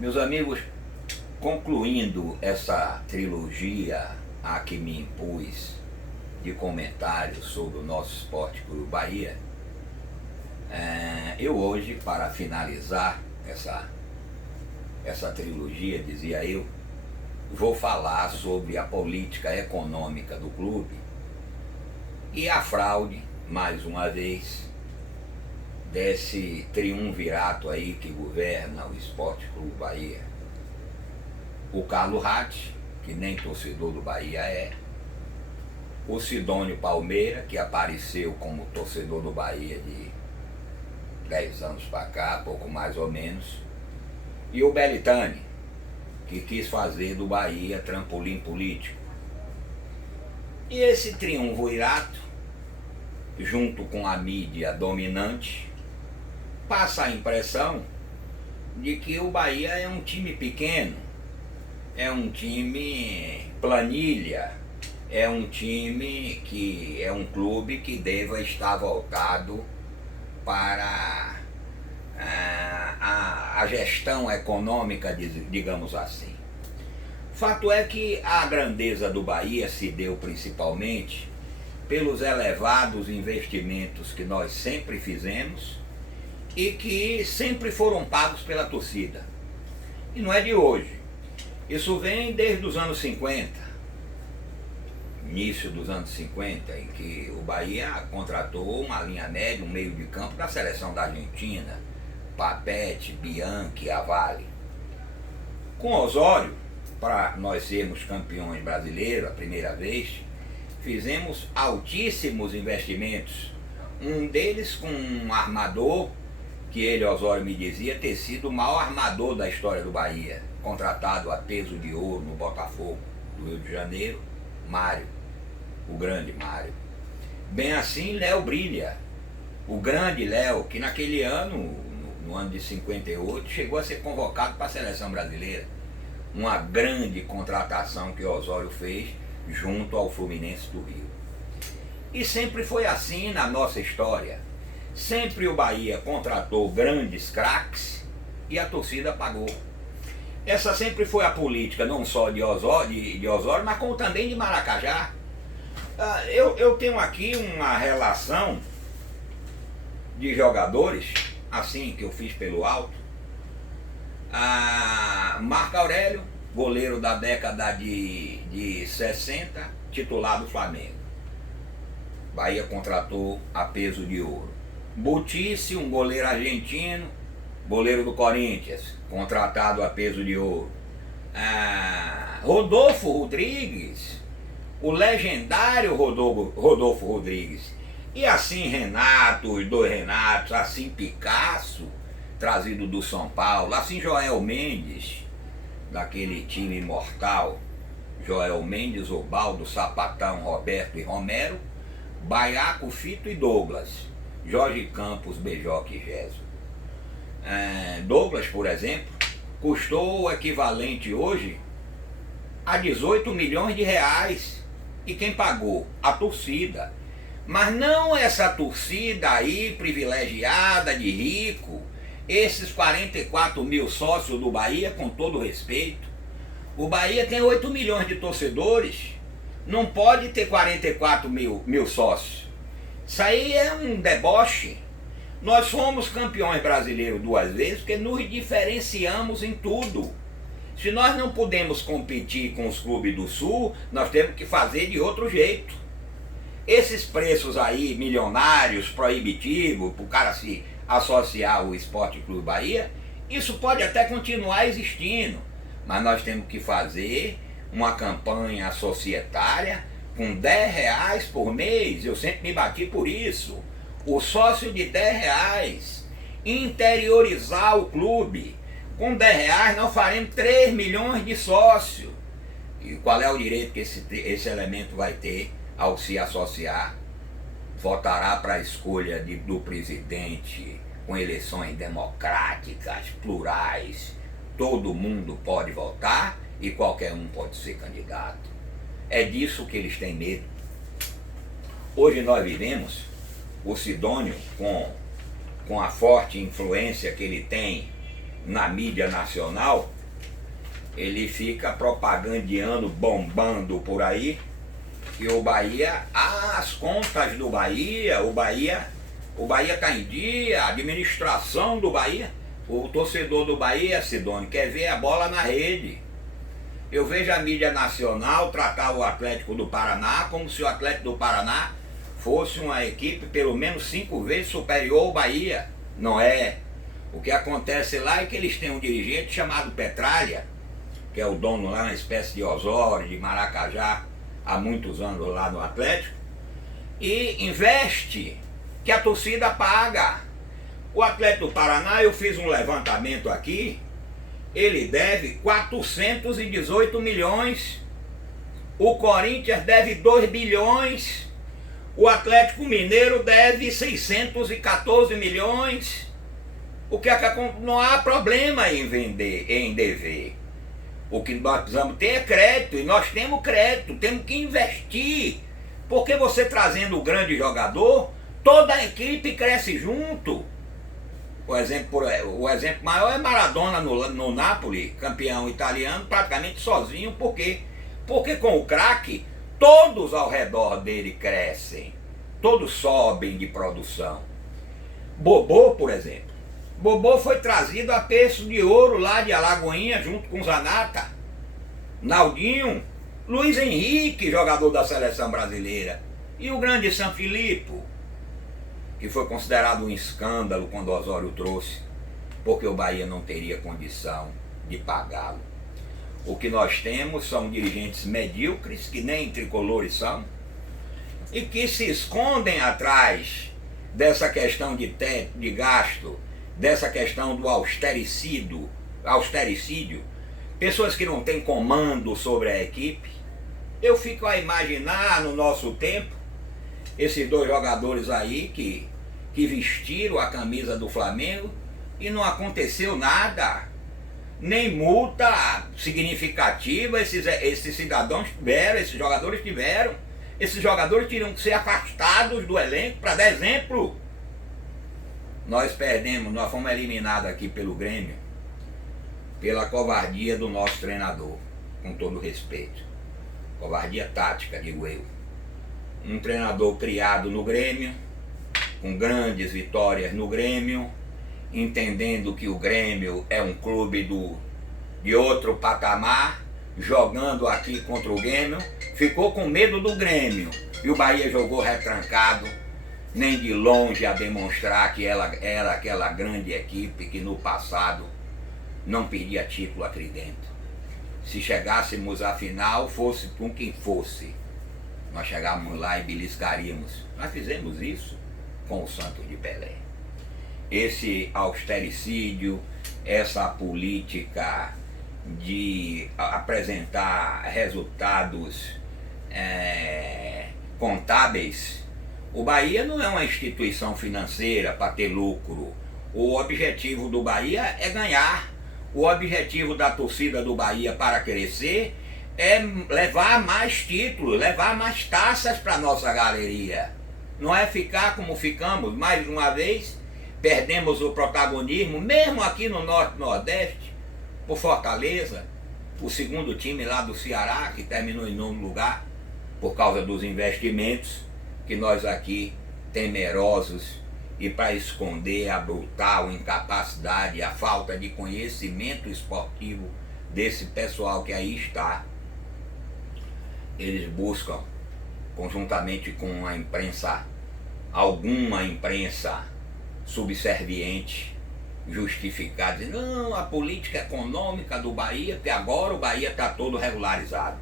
Meus amigos, concluindo essa trilogia a que me impus de comentários sobre o nosso Esporte Clube Bahia, eu hoje, para finalizar essa trilogia, dizia eu, vou falar sobre a política econômica do clube e a fraude, mais uma vez, desse triunvirato aí que governa o Esporte Clube Bahia. O Carlos Ratti, que nem torcedor do Bahia é, o Sidônio Palmeira, que apareceu como torcedor do Bahia de 10 anos para cá, pouco mais ou menos, e o Belitani, que quis fazer do Bahia trampolim político. E esse triunvirato, junto com a mídia dominante, passa a impressão de que o Bahia é um time pequeno, é um time planilha, é um time que é um clube que deva estar voltado para a gestão econômica, digamos assim. Fato é que a grandeza do Bahia se deu principalmente pelos elevados investimentos que nós sempre fizemos e que sempre foram pagos pela torcida. E não é de hoje. Isso vem desde os anos 50, início dos anos 50, em que o Bahia contratou uma linha média, um meio de campo da seleção da Argentina, Papete, Bianchi, Avale. Com Osório, para nós sermos campeões brasileiros a primeira vez, fizemos altíssimos investimentos. Um deles com um armador, que ele, Osório, me dizia ter sido o maior armador da história do Bahia, contratado a peso de ouro no Botafogo do Rio de Janeiro, Mário, o grande Mário. Bem assim, Léo Brilha, o grande Léo, que naquele ano, no ano de 58, chegou a ser convocado para a seleção brasileira. Uma grande contratação que Osório fez junto ao Fluminense do Rio. E sempre foi assim na nossa história. Sempre o Bahia contratou grandes craques e a torcida pagou. Essa sempre foi a política, não só de Osório, mas como também de Maracajá. Eu tenho aqui uma relação de jogadores, assim, que eu fiz pelo alto. Marco Aurélio, goleiro da década de 60, titular do Flamengo. Bahia contratou a peso de ouro. Butice, um goleiro argentino, goleiro do Corinthians, contratado a peso de ouro. Rodolfo Rodrigues, o legendário Rodolfo Rodrigues. E assim Renato, os dois Renatos, assim Picasso, trazido do São Paulo, assim Joel Mendes, daquele time imortal, Joel Mendes, Obaldo, Sapatão, Roberto e Romero, Baiaco, Fito e Douglas, Jorge Campos, Beijoque e Gesso. Douglas, por exemplo, custou o equivalente hoje a 18 milhões de reais. E quem pagou? A torcida. Mas não essa torcida aí privilegiada de rico, esses 44 mil sócios do Bahia, com todo respeito. O Bahia tem 8 milhões de torcedores, não pode ter 44 mil sócios. Isso aí é um deboche. Nós fomos campeões brasileiros 2 vezes porque nos diferenciamos em tudo. Se nós não podemos competir com os clubes do Sul, nós temos que fazer de outro jeito. Esses preços aí milionários, proibitivos, para o cara se associar ao Esporte Clube Bahia, isso pode até continuar existindo, mas nós temos que fazer uma campanha societária com R$10 por mês. Eu sempre me bati por isso. O sócio de R$10, interiorizar o clube. Com R$10 nós faremos 3 milhões de sócios. E qual é o direito que esse elemento vai ter ao se associar? Votará para a escolha do presidente com eleições democráticas, plurais. Todo mundo pode votar e qualquer um pode ser candidato. É disso que eles têm medo. Hoje nós vivemos o Sidônio com a forte influência que ele tem na mídia nacional, ele fica propagandeando, bombando por aí, que o Bahia, as contas do Bahia, o Bahia está em dia, a administração do Bahia, o torcedor do Bahia, Sidônio, quer ver a bola na rede. Eu vejo a mídia nacional tratar o Atlético do Paraná como se o Atlético do Paraná fosse uma equipe pelo menos 5 vezes superior ao Bahia. Não é. O que acontece lá é que eles têm um dirigente chamado Petralha, que é o dono lá, uma espécie de Osório, de Maracajá, há muitos anos lá no Atlético, e investe, que a torcida paga. O Atlético do Paraná, eu fiz um levantamento aqui, ele deve 418 milhões, o Corinthians deve 2 bilhões, o Atlético Mineiro deve 614 milhões. O que não há problema em vender, em dever. O que nós precisamos ter é crédito, e nós temos crédito, temos que investir. Porque você trazendo o grande jogador, toda a equipe cresce junto. O exemplo maior é Maradona no Napoli, campeão italiano, praticamente sozinho. Por quê? Porque com o craque, todos ao redor dele crescem. Todos sobem de produção. Bobô, por exemplo. Bobô foi trazido a preço de ouro lá de Alagoinha, junto com Zanata, Naldinho, Luiz Henrique, jogador da seleção brasileira, e o grande Sanfilippo, que foi considerado um escândalo quando Osório trouxe, porque o Bahia não teria condição de pagá-lo. O que nós temos são dirigentes medíocres, que nem tricolores são, e que se escondem atrás dessa questão de teto, de gasto, dessa questão do austericídio, pessoas que não têm comando sobre a equipe. Eu fico a imaginar no nosso tempo, esses 2 jogadores aí que vestiram a camisa do Flamengo e não aconteceu nada, nem multa significativa esses cidadãos tiveram, esses jogadores tiveram. Esses jogadores teriam que ser afastados do elenco para dar exemplo. Nós fomos eliminados aqui pelo Grêmio, pela covardia do nosso treinador, com todo respeito. Covardia tática, digo eu. Um treinador criado no Grêmio, com grandes vitórias no Grêmio, entendendo que o Grêmio é um clube de outro patamar, jogando aqui contra o Grêmio, ficou com medo do Grêmio, e o Bahia jogou retrancado, nem de longe a demonstrar que ela era aquela grande equipe que no passado não perdia título aqui dentro. Se chegássemos à final, fosse com quem fosse, nós chegávamos lá e beliscaríamos. Nós fizemos isso com o Santos de Pelé. Esse austericídio, essa política de apresentar resultados contábeis. O Bahia não é uma instituição financeira para ter lucro. O objetivo do Bahia é ganhar. O objetivo da torcida do Bahia para crescer é levar mais títulos, levar mais taças para a nossa galeria. Não é ficar como ficamos, mais uma vez, perdemos o protagonismo, mesmo aqui no Norte e Nordeste, por Fortaleza, o segundo time lá do Ceará, que terminou em 9º lugar, por causa dos investimentos, que nós aqui, temerosos, e para esconder a brutal incapacidade, a falta de conhecimento esportivo desse pessoal que aí está, eles buscam, conjuntamente com a imprensa, alguma imprensa subserviente, justificar, dizer, não, a política econômica do Bahia, que agora o Bahia está todo regularizado.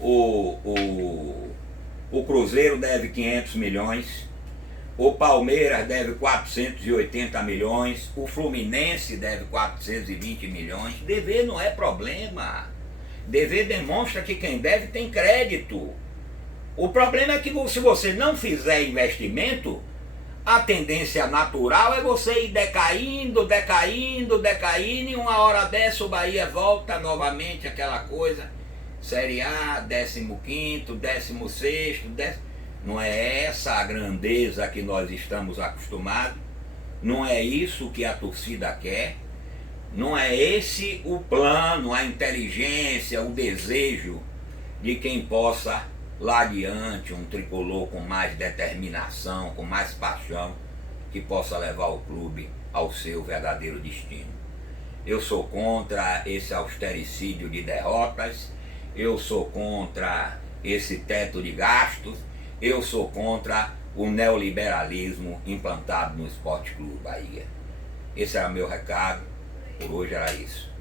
O Cruzeiro deve 500 milhões, o Palmeiras deve 480 milhões, o Fluminense deve 420 milhões. Dever não é problema. Dever demonstra que quem deve tem crédito. O problema é que se você não fizer investimento, a tendência natural é você ir decaindo, e uma hora dessa o Bahia volta novamente aquela coisa, Série A, 15º, 16º, não é essa a grandeza que nós estamos acostumados, não é isso que a torcida quer. Não é esse o plano, a inteligência, o desejo de quem possa lá adiante um tricolor com mais determinação, com mais paixão, que possa levar o clube ao seu verdadeiro destino. Eu sou contra esse austericídio de derrotas, eu sou contra esse teto de gastos, eu sou contra o neoliberalismo implantado no Esporte Clube Bahia. Esse era meu recado, por hoje era isso.